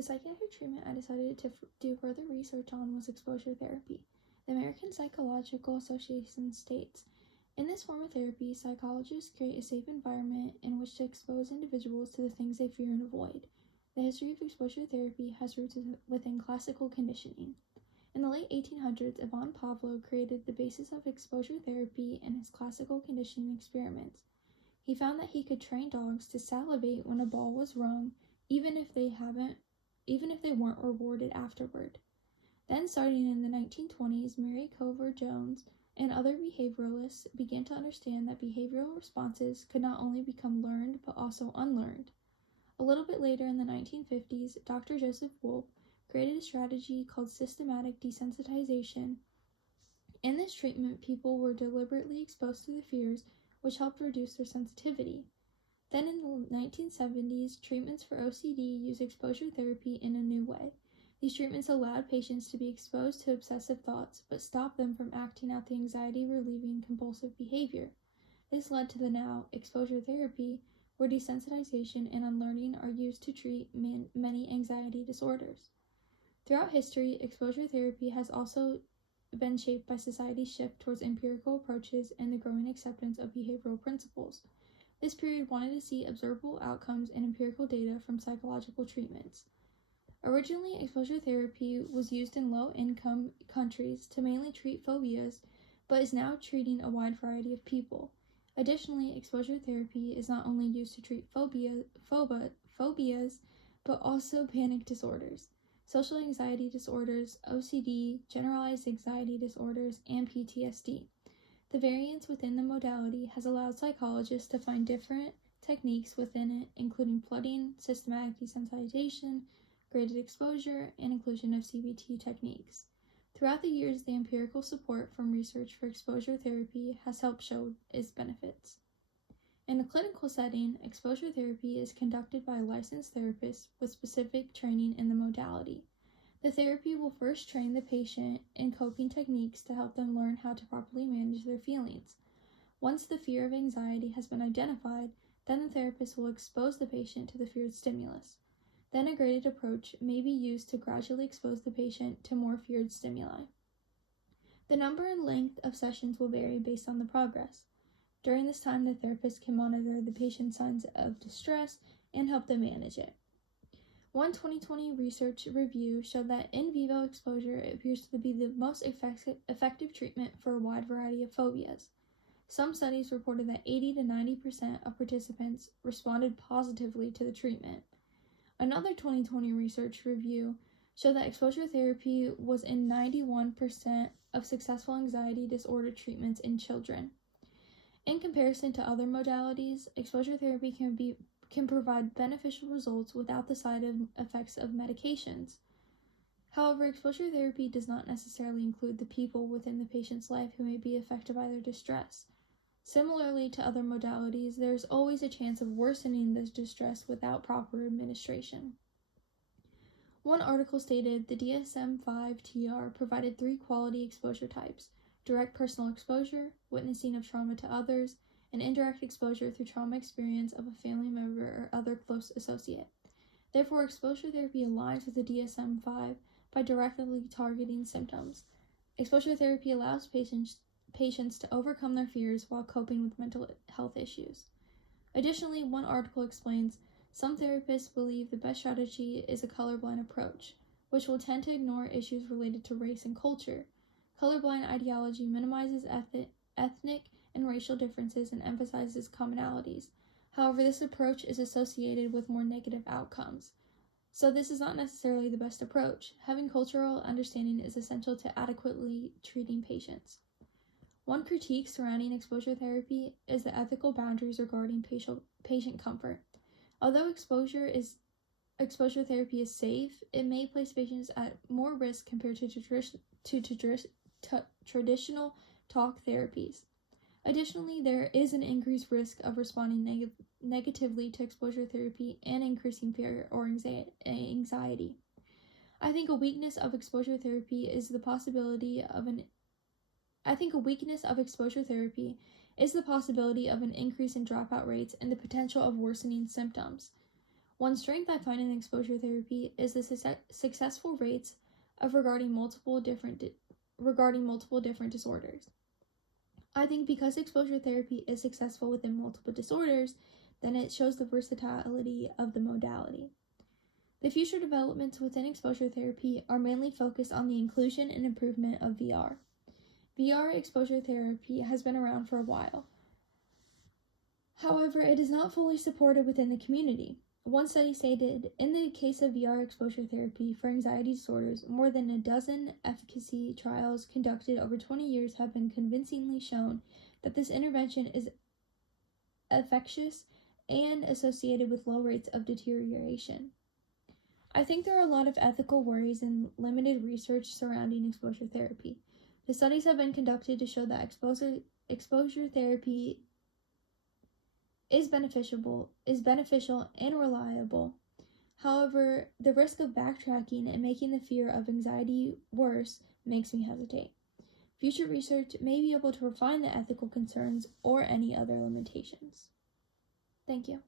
The psychiatric treatment I decided to do further research on was exposure therapy. The American Psychological Association states, "In this form of therapy, psychologists create a safe environment in which to expose individuals to the things they fear and avoid. The history of exposure therapy has roots within classical conditioning." In the late 1800s, Ivan Pavlov created the basis of exposure therapy in his classical conditioning experiments. He found that he could train dogs to salivate when a ball was rung, even if they weren't rewarded afterward. Then, starting in the 1920s, Mary Cover Jones and other behavioralists began to understand that behavioral responses could not only become learned but also unlearned. A little bit later in the 1950s, Dr. Joseph Wolf created a strategy called systematic desensitization. In this treatment, people were deliberately exposed to the fears, which helped reduce their sensitivity. Then in the 1970s, treatments for OCD used exposure therapy in a new way. These treatments allowed patients to be exposed to obsessive thoughts, but stopped them from acting out the anxiety-relieving compulsive behavior. This led to the now exposure therapy, where desensitization and unlearning are used to treat many anxiety disorders. Throughout history, exposure therapy has also been shaped by society's shift towards empirical approaches and the growing acceptance of behavioral principles. This period wanted to see observable outcomes and empirical data from psychological treatments. Originally, exposure therapy was used in low-income countries to mainly treat phobias, but is now treating a wide variety of people. Additionally, exposure therapy is not only used to treat phobias, but also panic disorders, social anxiety disorders, OCD, generalized anxiety disorders, and PTSD. The variance within the modality has allowed psychologists to find different techniques within it, including flooding, systematic desensitization, graded exposure, and inclusion of CBT techniques. Throughout the years, the empirical support from research for exposure therapy has helped show its benefits. In a clinical setting, exposure therapy is conducted by a licensed therapist with specific training in the modality. The therapy will first train the patient in coping techniques to help them learn how to properly manage their feelings. Once the fear of anxiety has been identified, then the therapist will expose the patient to the feared stimulus. Then a graded approach may be used to gradually expose the patient to more feared stimuli. The number and length of sessions will vary based on the progress. During this time, the therapist can monitor the patient's signs of distress and help them manage it. One 2020 research review showed that in vivo exposure appears to be the most effective treatment for a wide variety of phobias. Some studies reported that 80 to 90% of participants responded positively to the treatment. Another 2020 research review showed that exposure therapy was in 91% of successful anxiety disorder treatments in children. In comparison to other modalities, exposure therapy can provide beneficial results without the side effects of medications. However, exposure therapy does not necessarily include the people within the patient's life who may be affected by their distress. Similarly to other modalities, there is always a chance of worsening this distress without proper administration. One article stated the DSM-5-TR provided 3 quality exposure types: direct personal exposure, witnessing of trauma to others, and indirect exposure through trauma experience of a family member or other close associate. Therefore, exposure therapy aligns with the DSM-5 by directly targeting symptoms. Exposure therapy allows patients to overcome their fears while coping with mental health issues. Additionally, one article explains some therapists believe the best strategy is a colorblind approach, which will tend to ignore issues related to race and culture. Colorblind ideology minimizes ethnic and racial differences and emphasizes commonalities. However, this approach is associated with more negative outcomes. So this is not necessarily the best approach. Having cultural understanding is essential to adequately treating patients. One critique surrounding exposure therapy is the ethical boundaries regarding patient comfort. Although exposure therapy is safe, it may place patients at more risk compared to traditional talk therapies. Additionally, there is an increased risk of responding negatively to exposure therapy and increasing fear or anxiety. I think a weakness of exposure therapy is the possibility of an increase in dropout rates and the potential of worsening symptoms. One strength I find in exposure therapy is the successful rates of regarding multiple different disorders. I think because exposure therapy is successful within multiple disorders, then it shows the versatility of the modality. The future developments within exposure therapy are mainly focused on the inclusion and improvement of VR. VR exposure therapy has been around for a while. However, it is not fully supported within the community. One study stated, in the case of VR exposure therapy for anxiety disorders, more than a dozen efficacy trials conducted over 20 years have been convincingly shown that this intervention is efficacious and associated with low rates of deterioration. I think there are a lot of ethical worries and limited research surrounding exposure therapy. The studies have been conducted to show that exposure therapy is beneficial and reliable. However, the risk of backtracking and making the fear of anxiety worse makes me hesitate. Future research may be able to refine the ethical concerns or any other limitations. Thank you.